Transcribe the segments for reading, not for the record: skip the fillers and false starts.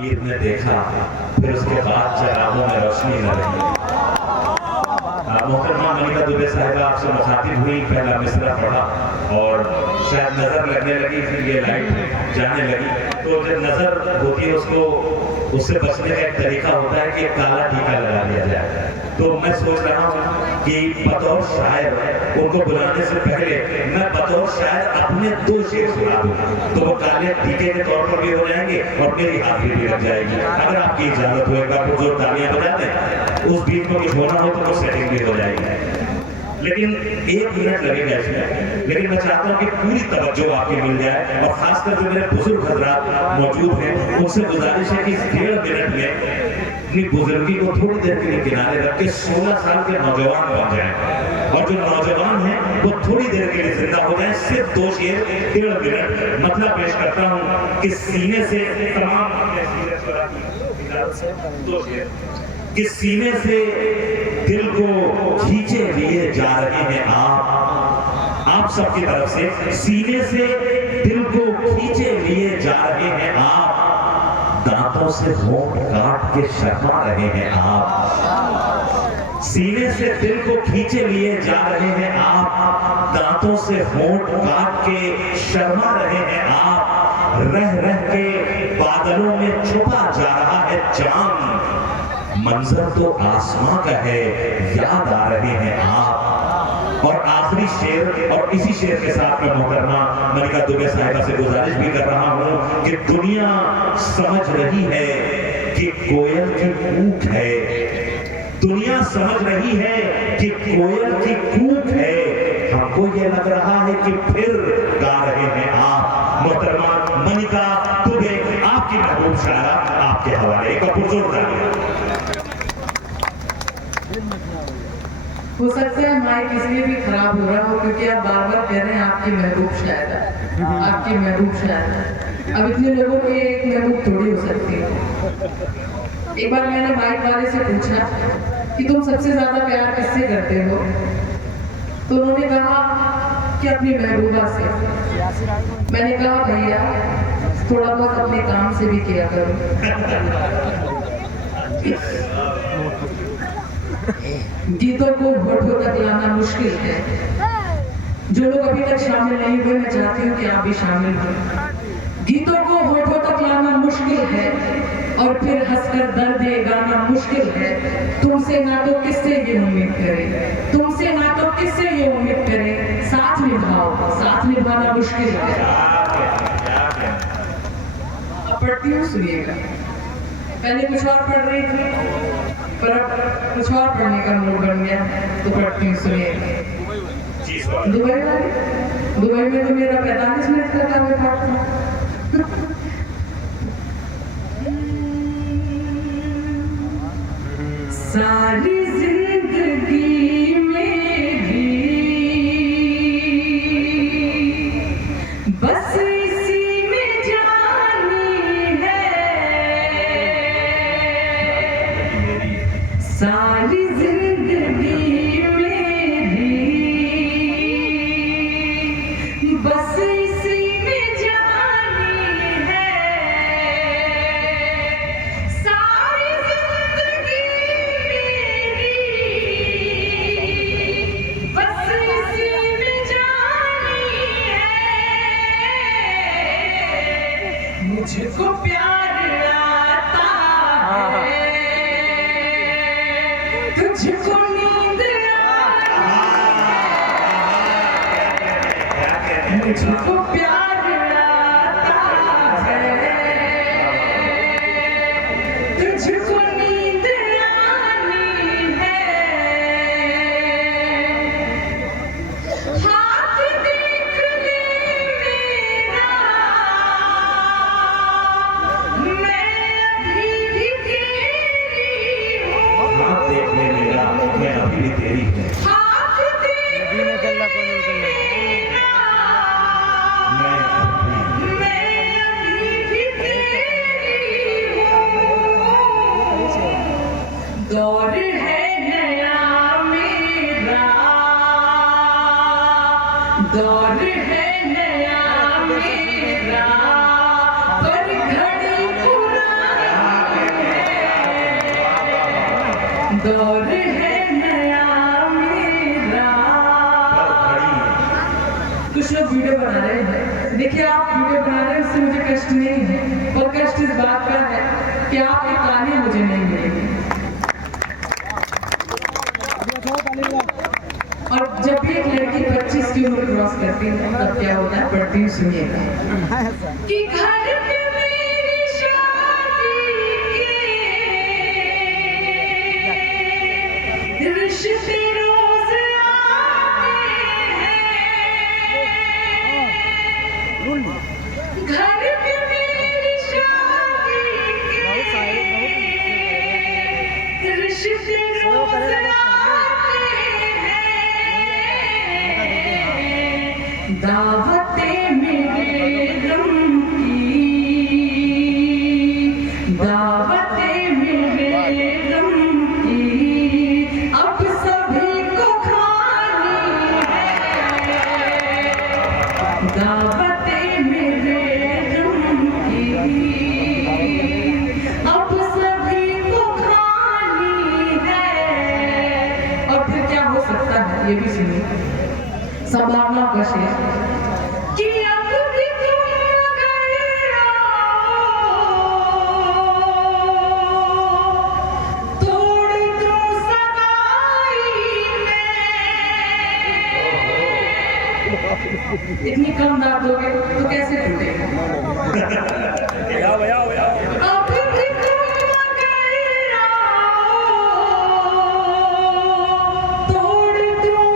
पीर ने देखा, फिर उसके बाद चरागों में रोशनी न रही। मोहतरमा मलिका दुबे साहिबा आपसे मुखातिब हुई, पहला मिसरा पढ़ा और शायद नजर लगने लगी, फिर ये लाइट जाने लगी। तो जब नजर होती है उसको, उससे बचने का एक तरीका होता है कि काला टीका लगा दिया जाए। तो मैं सोच रहा हूँ कि बतौर शायर उनको बुलाने से पहले मैं बतौर शायर अपने 2 शेर सुना दूँ, तो वो काले टीके के तौर पर भी हो जाएंगे और मेरी हाजिरी भी लग जाएगी। अगर आपकी इजाजत हो, एक बार जो तालियां बजा दें, उस बीच में कुछ होना हो तो सेटिंग भी हो जाएगी। लेकिन 1 मिनट लगेगा इसमें, लेकिन मैं चाहता हूँ कि पूरी तवज्जो आपकी मिल जाए और खासकर जो मेरे बुजुर्ग हजरात मौजूद हैं उनसे गुजारिश है कि 1.5 मिनट में अपनी बुजुर्गी को थोड़ी देर के लिए किनारे रख के 16 साल के नौजवान बन जाएं और जो नौजवान हैं वो थोड़ी देर के लिए जिंदा हो जाएं। सिर्फ 2 शेर 1.5 मिनट मतलब पेश करता हूँ कि सीने से तमाम 2 शेर कि सीने से दिल को खींचे लिए जा रहे हैं आप सबकी तरफ से, सीने से दिल को खींचे लिए जा रहे हैं आप, दांतों से होंठ काट के शर्मा रहे हैं आप। सीने से दिल को खींचे लिए जा रहे हैं आप, दांतों से होंठ काट के शर्मा रहे हैं आप, रह रह के बादलों में छुपा जा रहा है चांद, मंजर तो आसमां का है, याद आ रहे हैं आप। और आखिरी शेर, और इसी शेर के साथ मैं मोहतरमा मलिका दुबे साहिबा से गुजारिश भी कर रहा हूं कि दुनिया समझ रही है कि कोयल की कूक है, दुनिया समझ रही है कि कोयल की कूक है, हमको ये लग रहा है कि फिर गा रहे हैं आप। मोहतरमा मलिका दुबे, आपकी महबूब शायरा आपके हवाले। एक पुरजोर हो सकता है माइक इसलिए भी खराब हो रहा हो क्योंकि आप बार बार कह रहे हैं आपकी महबूब शायरा, आपकी महबूब शायरा। अब इतने लोगों की एक महबूब थोड़ी हो सकती है। एक बार मैंने माइक वाले से पूछा कि तुम सबसे ज्यादा प्यार किससे करते हो, तो उन्होंने कहा कि अपनी महबूबा से। मैंने कहा भैया थोड़ा बहुत अपने काम से भी किया करो। गीतों को होठों तक लाना मुश्किल है। जो लोग अभी तक शामिल नहीं हुए, मैं चाहती हूँ कि आप भी शामिल हो। गीतों को होठों तक लाना मुश्किल है और फिर हंसकर दर्द गाना मुश्किल है। तुमसे ना तो किससे ये उम्मीद करें, तुमसे ना तो किससे ये उम्मीद करें, साथ निभाओ, साथ निभाना मुश्किल है। अब पढ़ती हूँ, सुनिएगा। पहले कुछ और पढ़ रही थी पर अब कुछ और पढ़ने का मूड बन गया तो पढ़ती हूँ, सुनिएगा। दुबई में तो मेरा 45 मिनट का काम था। सारी जिंदगी मेरी बस इसी में जानी है, सारी जिंदगी मेरी बस इसी में जानी है, सारी जिंदगी मेरी बस इसी में जानी है, मुझको प्यार आता है, तुझको नींद मुझको प्यार आता है, तुझको नींद आनी है, हाथ देख ले मेरा, मैं अभी भी तेरी हूँ, हाथ देख ले मेरा, मैं अभी भी तेरी हूँ, हाथ देख ले मेरा, मैं अभी भी तेरी हूँ, दौर है नया मेरा, दौर है नया मेरा, पर घड़ी पुरानी दौर है नया मेरा। कुछ लोग वीडियो बना रहे हैं, देखिए आप वीडियो बना रहे हैं उससे मुझे कष्ट नहीं है, और कष्ट इस बात का है कि आपकी ताली मुझे नहीं मिलेगी। और जब भी एक लड़की 25 की उम्र क्रॉस करती है तब क्या होता है, पढ़ती हूँ सुनिएगा कि घर पे मेरी शादी के रिश्ते रोज आते हैं, घर पे मेरी शादी के रिश्ते रोज दावतें मेरे गम की, दावतें मेरे गम की अब सभी को खानी है, दावतें मेरे गम की अब सभी को खानी है। और फिर क्या हो सकता है ये भी सुनिए, संभावना का शेष कि अब भी तुम अगर आओ तोड़ दूं सगाई में। इतनी कम दाद दोगे तो कैसे टूटेगा। अब भी तुम अगर आओ तोड़ दूं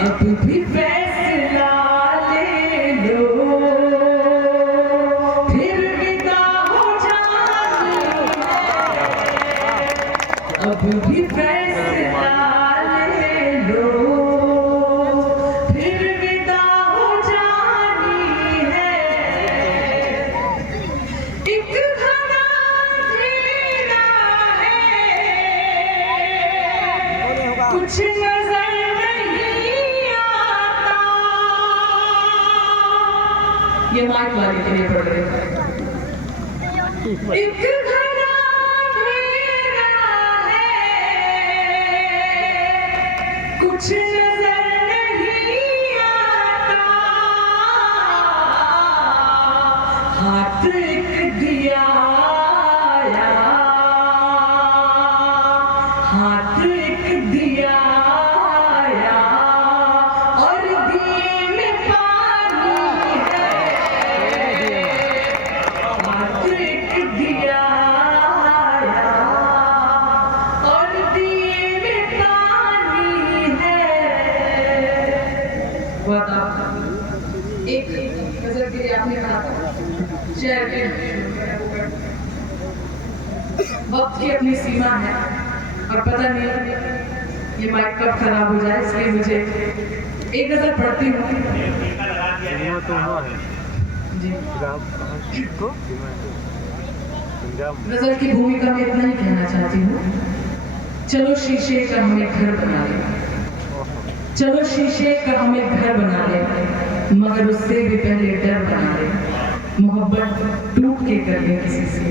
अब भी फैसला ले लो फिर विदा हो जानी है, अब भी फैसला ले लो फिर विदा हो जानी है। एक घना अंधेरा है कुछ नजर ये माइक वाले के लिए पढ़ रहे हैं। एक घना अंधेरा है कुछ नजर नहीं आता, हाथ एक दिया आया, हाथ एक दिया आया और दिए में पानी है, हाथ एक दिया आया और दिए में पानी है। बहुत आप एक नजर के लिए आपने कहा था शेयर के वक्त की अपनी सीमा है और पता नहीं ये माइक कब खराब हो जाए, इसलिए मुझे एक नजर पढ़ती हूँ जी। गजल की भूमिका में इतना ही कहना चाहती हूँ, चलो शीशे का हमें घर बना ले, चलो शीशे का हमें घर बना ले, मगर उससे भी पहले डर बना ले। मोहब्बत टूट के कर ले किसी से,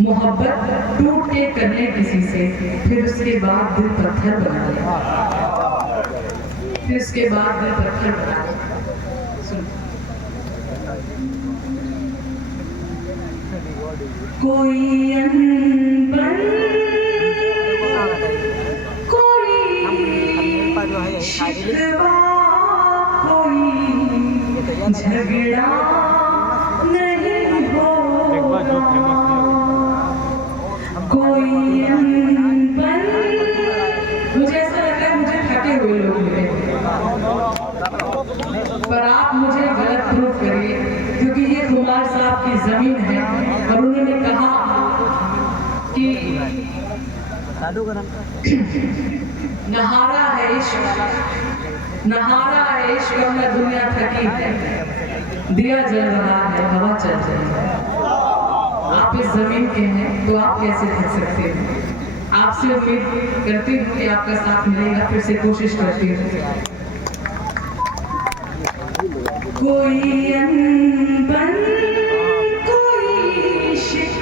मोहब्बत टूट के कर ले किसी से, फिर उसके बाद दिल पत्थर बना ले, फिर उसके बाद दिल पत्थर बना ले। कोई अनबन कोई शिकवा कोई झगड़ा नहीं होगा, कोई अनबन। मुझे ऐसा लगता है मुझे थके हुए लोग मिले, पर आप मुझे गलत प्रूफ करिए, क्योंकि ये कुमार साहब की जमीन है और उन्होंने कहा कि नहारा है इश्क, नहारा है इश्क, अपना दुनिया थकी है, दिया जल रहा है, हवा चल रही है। आप इस जमीन के हैं तो आप कैसे थक सकते हैं। आपसे उम्मीद करती हूँ कि आपका साथ मिलेगा, फिर से कोशिश करती हूँ। कोई अनबन कोई शिकवा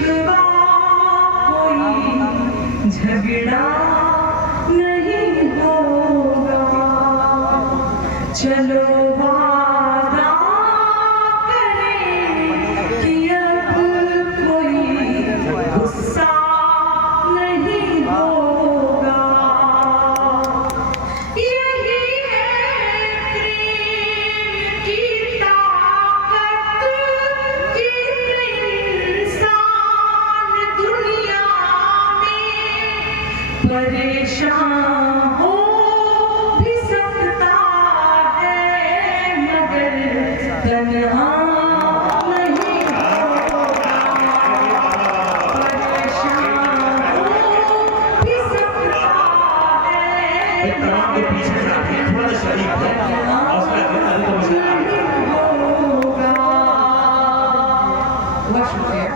बहुत शुक्रिया,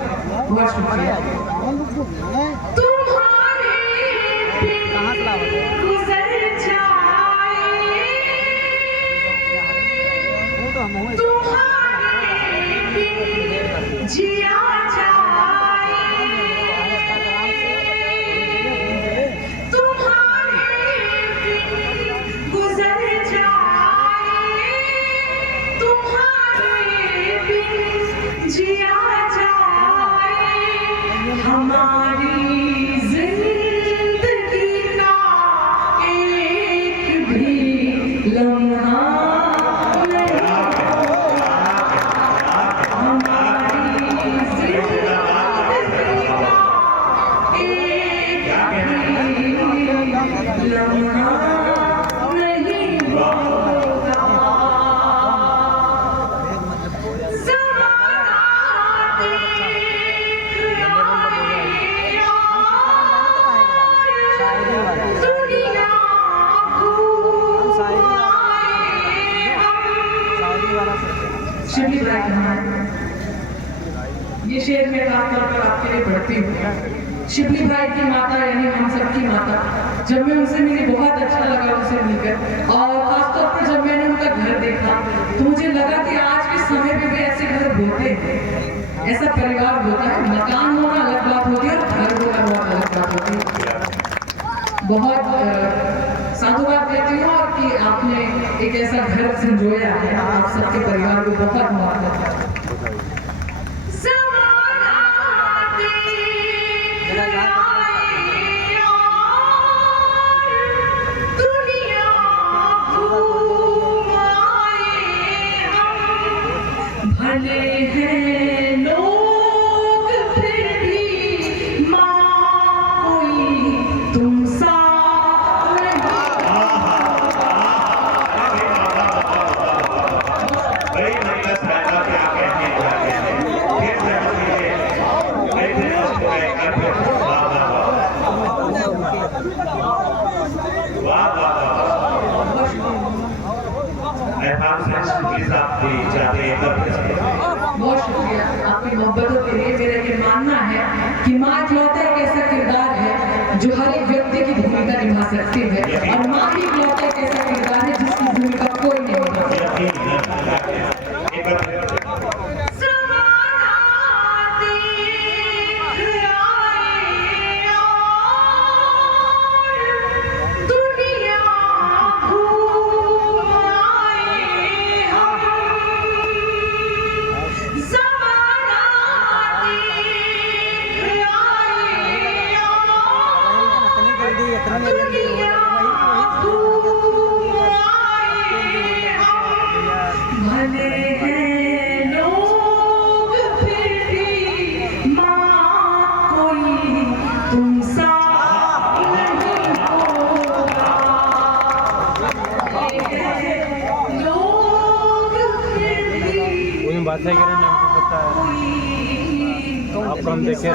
बहुत शुक्रिया। तुम्हारे गुजर जाए, तुम्हारे जिया जाए, तुम्हारे गुजर जाए, तुम्हारे जिया जाए, हमारी जिंदगी का एक भी लम्हा शिवली भाई कहाँ है? ये शेर मैं खासतौर पर आपके लिए पढ़ती हूँ। शिवली भाई की माता यानी हम सबकी माता, जब मैं उनसे मिली बहुत अच्छा लगा उनसे मिलकर, और खासतौर पर जब मैंने उनका घर देखा तो मुझे लगा कि आज के समय में भी ऐसे घर होते हैं, ऐसा परिवार होता है। मकान होना अलग बात होती है और घर होना बहुत अलग बात होती है। बहुत साधुवाद देती हूँ और कि आपने एक ऐसा घर संजोया है, आप सबके परिवार को बहुत मोहब्बत है। भले हैं लोग फिर भी माँ कोई तुम सा बहुत शुक्रिया आपकी मोहब्बतों के लिए। मेरा ये मानना है कि माँ इकलौता एक ऐसा किरदार है जो हर एक व्यक्ति की भूमिका निभा सकती है, और माँ ही इकलौता एक ऐसा किरदार है जिसकी भूमिका कोई नहीं निभा सकता। भले हैं लोग फिर भी माँ कोई तुम सा नहीं होगा, भले हैं लोग फिर भी बात नहीं करें नाम को पता है आप हम देखे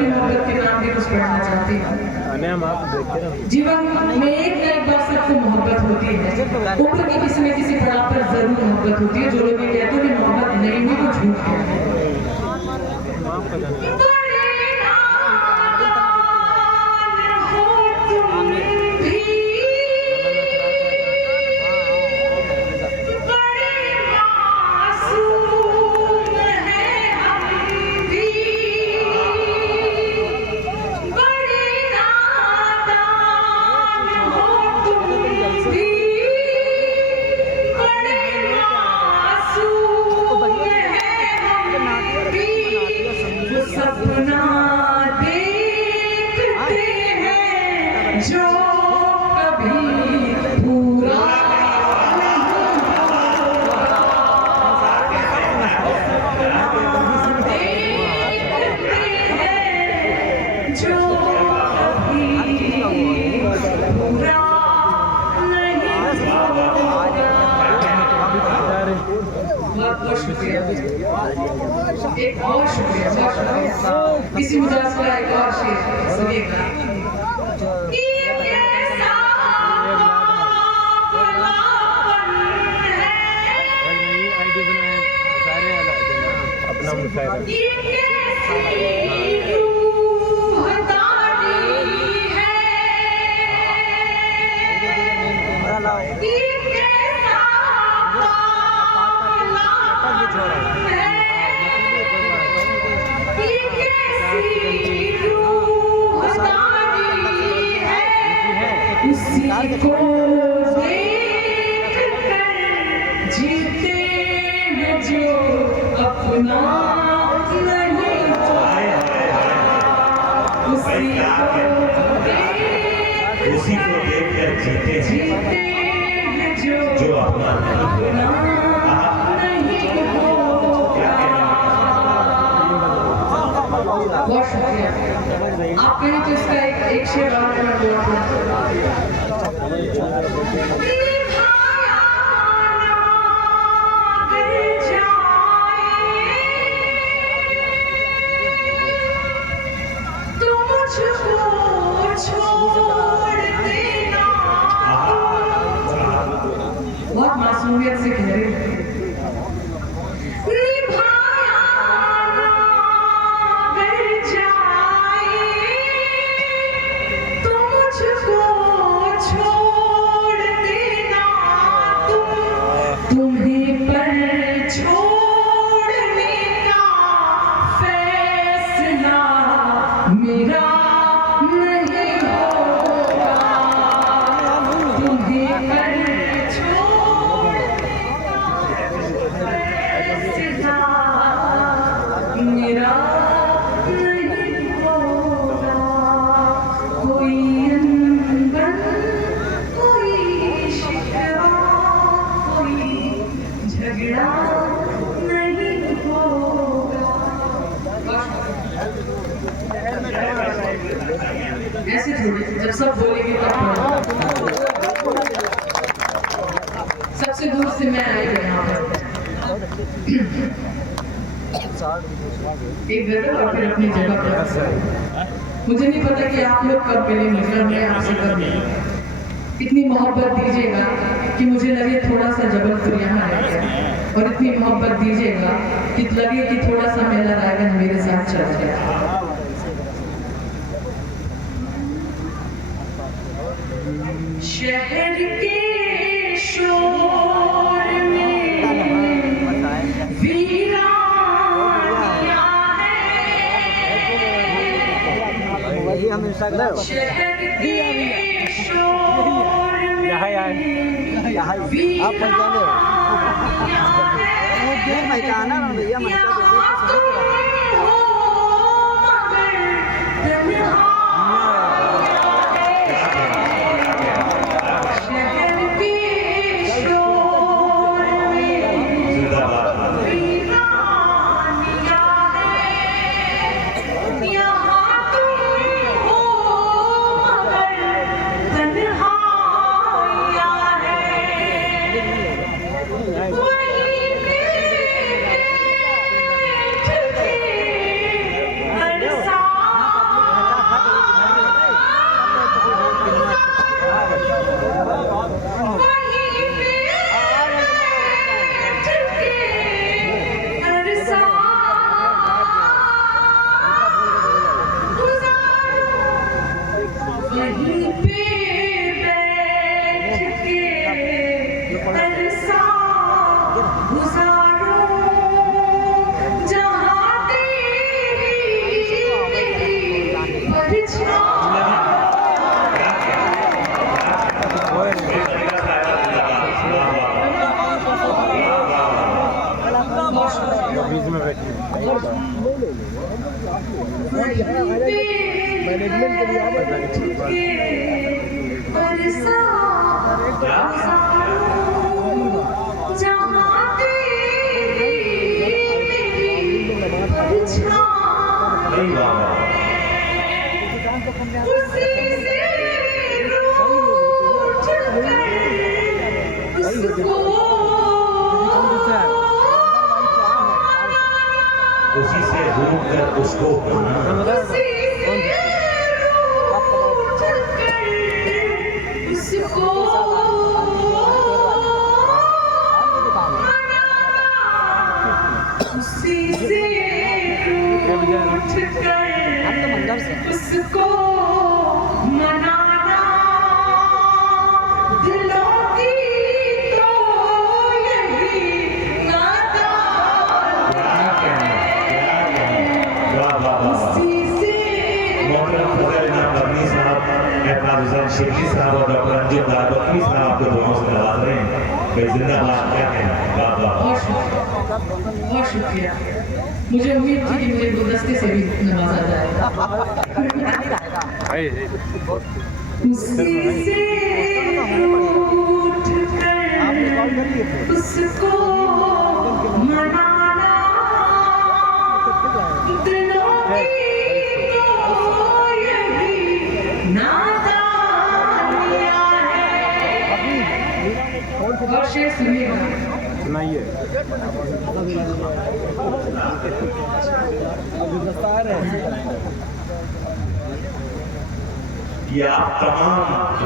मोहब्बत के नाम भी कुछ पढ़ना चाहती हूँ। हम आप देखे जीवन में एक न एक बार सबको मोहब्बत होती है, ऊपर की किसी न किसी पड़ाव पर जरूर मोहब्बत होती है। जो लोग ये कहते हैं कि मोहब्बत नहीं हुई वो झूठ कहते हैं। सपना देखते हैं जो कभी पूरा देखते हैं जो कभी पूरा नहीं होगा। बहुत शुक्रिया, एक और शुक्रिया, बहुत शुक्रिया। इसी मिजाज का एक और शेर सुनिएगा। शायद ये कैसी रूहदारी है, ये कैसा काला है, ये कैसी रूहदारी है, उसी को देख कर जीते हैं जो अपना नहीं, उसी को देखकर जीते हैं जो अपना नहीं होगा। बहुत शुक्रिया। आप कहें तो इसका एक शेर और मैं बोलूं। बहुत मासूमियत से कह रही हूँ। तुम्हें पर छोड़ने का फैसला मेरा नहीं होगा, तुम्हें पर छोड़ने का फैसला मेरा नहीं होगा। कोई अनबन, कोई शिकवा, कोई झगड़ा नहीं होगा। ऐसे थोड़ी, जब सब बोलेंगे तब सबसे दूर से मैं आई हूँ यहाँ पर, एक गजल और फिर अपनी जगह पर। मुझे नहीं पता कि आप लोग कब मिले मुझे और मैं आपसे कब मिली। इतनी मोहब्बत दीजिएगा कि मुझे लगे थोड़ा सा जबलपुर यहाँ रह गया, और इतनी मोहब्बत दीजिएगा कि लगे कि थोड़ा सा मेला रायगंज मेरे साथ चल गया। शहर के शोर में वीरानियां हैं, शहर के शोर में यहाँ आप पहचाने भैया मैनेजमेंट के लिए उसी से रूठ कर उसको उसी से उठ कर उसको मनाना दिलों की तो यही नाता उसी से मोहतरम फजल इनाम बर्नी साहब, एतमाद हुसैन शेखी साहब और डॉक्टर अंजुम दारबकवी साहब आपको दुआओं से नवाज रहे हैं। भाई जिंदाबाद, क्या कहना। वाह वाह। बहुत शुक्रिया। मुझे उम्मीद थी कि मेरे गुलदस्ते से भी नवाजा जाएगा। उसी से उठ कर उसको मनाना दिलों की तो यही नादानियाँ है। और शेर सुनिएगा। सुनाइए। ये आप तमाम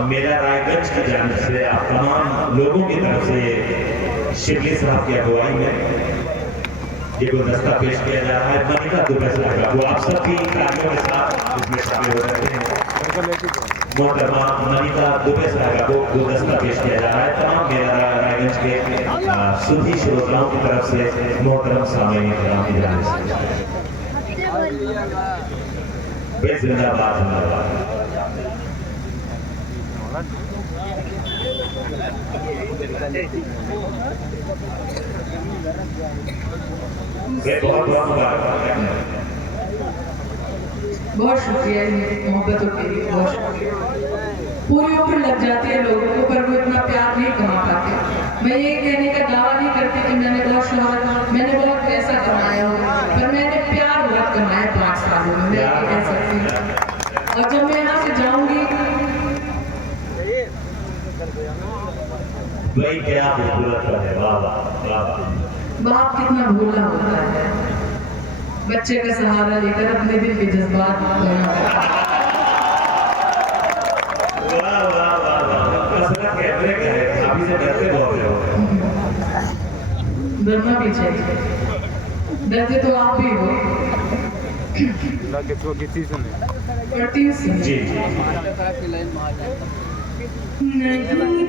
मेरा रायगंज की जानिब से, आप तमाम लोगों की तरफ से शिबली साहब की अगुवाई में ये गुलदस्ता पेश किया जा रहा है। मनिका दुबैसला का वो आप सबकी तालियों के साथ इसमें शामिल हो रहे हैं। मोहतरमा मनिका दुबैसला का वो गुलदस्ता पेश किया जा रहा है तमाम मेरा रायगंज के सुधी श्रोताओं की तरफ से, मोहतरम सामईन किराम की जानिब से। जिंदाबाद जिंदाबाद। बहुत बहुत मुबारक। बहुत शुक्रिया इन मोहब्बतों के लिए, बहुत शुक्रिया। पूरी उम्र लग जाती है लोगों को, पर वो इतना प्यार नहीं कमा पाते। मैं ये कहने का दावा नहीं करती कि मैंने बहुत शोहरत, मैंने बहुत पैसा कमाया हो, पर मैंने प्यार बहुत कमाया 5 सालों में, मैं ये कह सकती हूँ। और जब मैं यहाँ से जाऊंगी भाई क्या खूबसूरत है। वाह वाह वाह। बाप कितना भोला होता है, बच्चे का सहारा लेकर अपने दिल के जज्बात खोना। वाह वाह वाह वाह। कसरत कैमरे का है, अभी से डरते बहुत हो। डरना भी चाहिए, डरते तो आप भी हो। पढ़ती हूँ जी जी। नहीं करता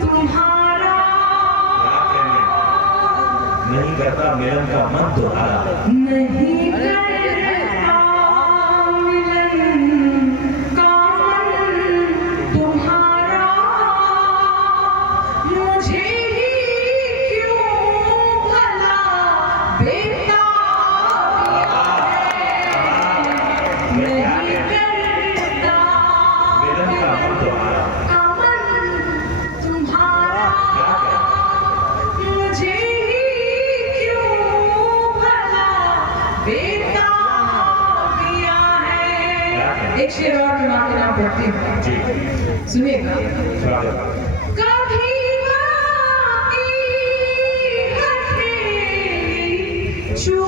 तुम्हारा, नहीं करता मिलन का मन तुम्हारा, नहीं करता मिलन का मन तुम्हारा, मुझे ही क्यों भला बेताब नहीं करता मिलन का मन तुम्हारा। तुम्हारा, मुझे ही क्यों भला बेताबिया है। एक शेर और मैं मां के नाम पढ़ती हूँ, जी सुनिएगा। स्वागत। कभी मां की हथेली छू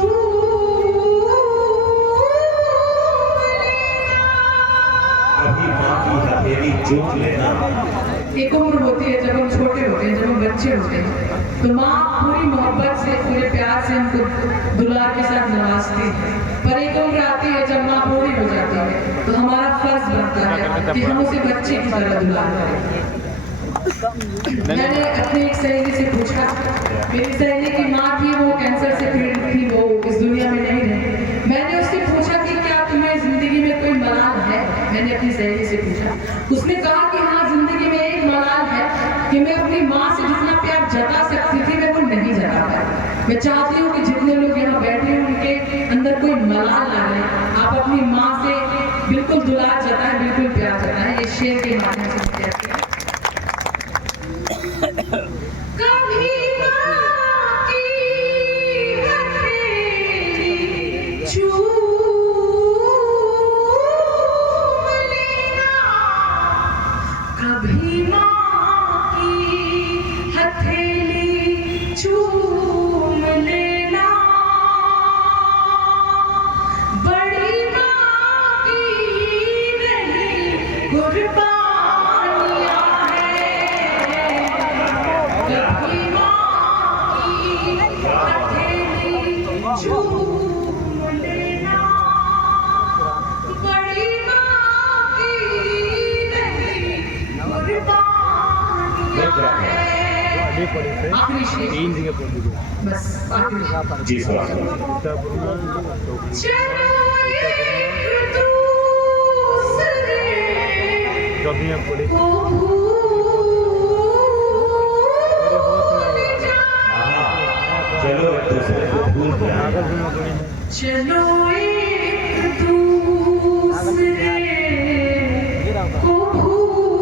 अभी माँ की हथेली चूम लेना। एक उम्र होती है जब हम छोटे होते हैं, जब हम बच्चे होते हैं, तो माँ पूरी मोहब्बत से, पूरे प्यार से हमको दुलार के साथ नवाजती है। पर एक उम्र आती है जब माँ बूढ़ी हो जाती है, तो हमारा फर्ज बनता है कि हम उसे बच्चे की तरह दुलार करें। मैंने अपनी एक सहेली से पूछा, मेरी सहेली की माँ थी, वो कैंसर से पीड़ित थी, वो इस दुनिया में नहीं रही। मैंने उससे पूछा कि क्या तुम्हें जिंदगी में कोई मलाल है? मैंने अपनी सहेली से पूछा। उसने कहा कि हाँ, जिंदगी में एक मलाल है कि मैं अपनी माँ से जितना प्यार जता सकती थी मैं वो नहीं जता पाई। मैं चाहती हूँ कि जितने लोग यहाँ बैठे हैं उनके अंदर कोई मलाल ना रहे, आप अपनी माँ से बिल्कुल दुलार जताएं, बिल्कुल प्यार जताएं। ये शेर के माध्यम से कहती है। कभी माँ की हथेली चूम लेना, कभी माँ की हथेली चूम लेना, बड़ी माँ की नहीं कुर्बानियाँ हैं। कभी माँ आखिरी पड़ी थे आखिरी शेर 3 जगह पड़ी थी बस आखिरी शेर। जी सर चलो एक दूसरे जो भी हम पड़ी को चलो एक दूसरे को भूल जाए नागल भी में पड़ी है चलो एक दूसरे को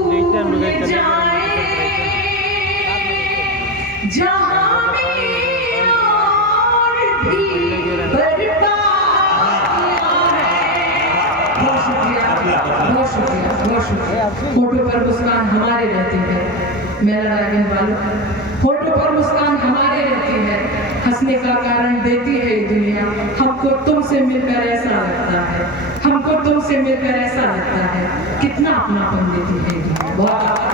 भूल जाए जहाँ में और भी बहुत शुक्रिया बहुत शुक्रिया बहुत शुक्रिया। फोटो पर मुस्कान हमारे रहती है मेरा रागन वालों, फोटो पर मुस्कान हमारे रहती है, हंसने का कारण देती है ये दुनिया। हमको तुमसे मिलकर ऐसा लगता है, हमको तुमसे मिलकर ऐसा लगता है, कितना अपनापन देती है ये दुनिया। बहुत